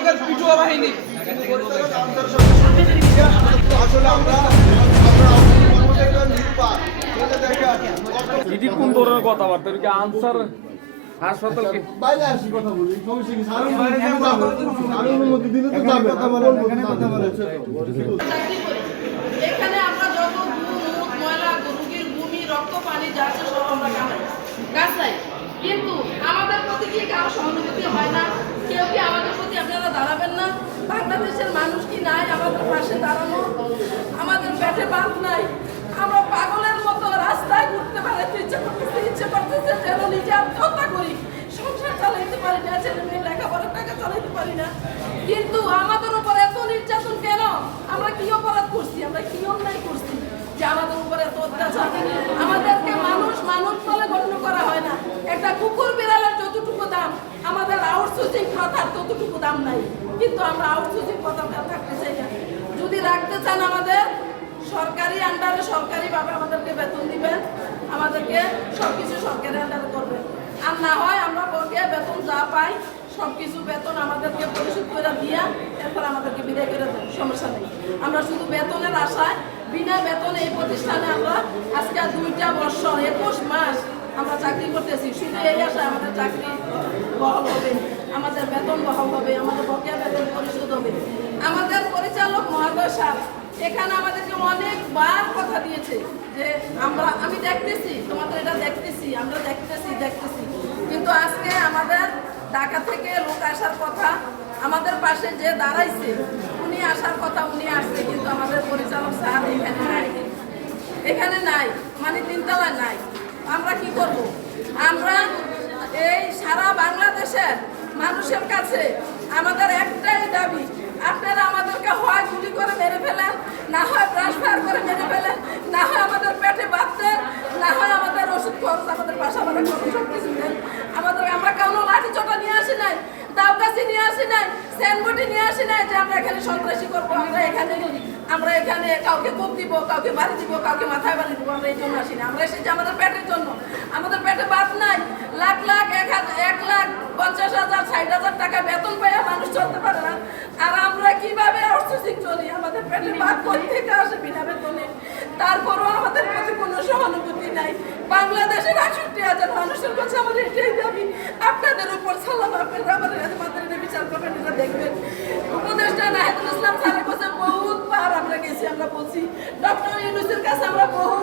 পরিচালকের পিটুয়া বাহিনী। এটি কোন ধরনের কথাবার্তা কি আনসার হাসপাতালকে বাইরে আসি কথা বলি সমস্যা কি আর অনুমতি দিলে তো যাবে কথা বলে এখানে আমরা যত দুধ ময়লা রোগীর ভূমি রক্ত পানি যা আছে সব আমরা কাঁচাই, কিন্তু আমাদের প্রতি কি কারো সহানুভূতি হয় না? কেউ কি আমাদের প্রতি আপনারা দাঁড়াবেন না? বাংলাদেশের মানুষ কি নাই আমাদের পাশে দাঁড়ানো? আমাদের পেটে ভাত নাই, আমরা পাগলের মতো রাস্তায় ঘুরতে বেড়াতে ইচ্ছে করতেছে যেন নিজে আত্মহত্যা করি, সংসার চালাইতে পারি না, ছেলে মেয়ে লেখাপড়ার টাকা চালাইতে পারি না। কিন্তু আমাদের উপর এত নির্যাতন কেন? আমরা কি অপরাধ করছি? আমরা কি অন্যায় করছি যে আমাদের উপর এত অত্যাচার? আমাদেরকে মানুষ বলে গণ্য করা হয় না। একটা কুকুর বিড়ালের যতটুকু দাম, আমাদের আউটসোর্সিং প্রথার ততটুকু দাম নাই, কিন্তু আমরা আউটসোর্সিং প্রথা থাকতে চাই না। যদি রাখতে চান আমাদের সরকারি আন্ডারে, সরকারিভাবে আমাদেরকে বেতন দিবেন, আমাদেরকে সবকিছু সরকারি আন্ডারে করবেন। আর না হয় আমরা বকেয়া বেতন যা পাই সবকিছু বেতন আমাদেরকে পরিশোধ করে দিয়া এরপর আমাদেরকে বিদায় করে দেন, সমস্যা নেই। আমরা শুধু বেতনের আশায় বিনা বেতনে এই প্রতিষ্ঠানে আমরা আজকে 2টা বছর 21 মাস আমরা চাকরি করতেছি, শুধু এই আশায় আমাদের চাকরি বহাল হবে, আমাদের বেতন বহাল হবে, আমাদের বকেয়া বেতন পরিশোধ হবে। আমাদের পরিচালক মহোদয় সাহেব এখানে আমাদেরকে অনেকবার কথা দিয়েছে যে আমি দেখতেছি, তোমাদের এটা দেখতেছি, আমরা দেখতেছি, কিন্তু আজকে আমাদের ঢাকা থেকে লোক আসার কথা, আমাদের পাশে যে দাঁড়াইছে উনি আসার কথা, উনি আসছে, কিন্তু আমাদের পরিচালক স্যার এখানে নাই, মানে 3 তলায় নাই। আমরা কি করব? আমরা এই সারা বাংলাদেশের মানুষের কাছে আমাদের একটাই দাবি, আপনারা আমাদেরকে হয় গুলি করে মেরে ফেলেন, না হয় ট্রান্সফার করে মেরে ফেলেন, না হয় আমাদের পেটে ভাত দেন, না হয় আমাদের ওষুধ খরচ, আমাদের বাসা ভাড়া খরচ সব কিছু দেন। আমরা কোনো লাঠি চটা নিয়ে আসি নাই, দাউকাছি নিয়ে আসি নাই, স্যানবটি নিয়ে আসি নাই যে আমরা এখানে সন্ত্রাসী করবো। আমরা এখানে কাউকে কোপ দিব, কাউকে বাড়ি দিব, কাউকে মাথায় বাড়ি দিব, আমরা এই জন্য আসি না। আমরা এসেছি আমাদের পেটের জন্য। আমাদের পেটে ভাত নাই, লাখ 1,50,000 60,000 টাকা বেতন পাইয়া মানুষ চলতে পারে না। আর আমরা কিভাবে আউটসোর্সিং চলি? আমাদের পেটে ভাত কোথা থেকে আসে বিনা বেতনে? তারপরও আমাদের প্রতি কোনো সহানুভূতি নাই। বাংলাদেশের 68,000 মানুষের কাছে আমাদের এটাই দাবি, আপনাদের উপর সালাম, আপনারা আমাদের বিচার করবেন, এটা দেখবেন। উপদেষ্টা নাহিদুল ইসলাম স্যারের কাছে বহুবার আমরা গেছি, আমরা বলছি, ডক্টর ইউনূসের কাছে আমরা বহু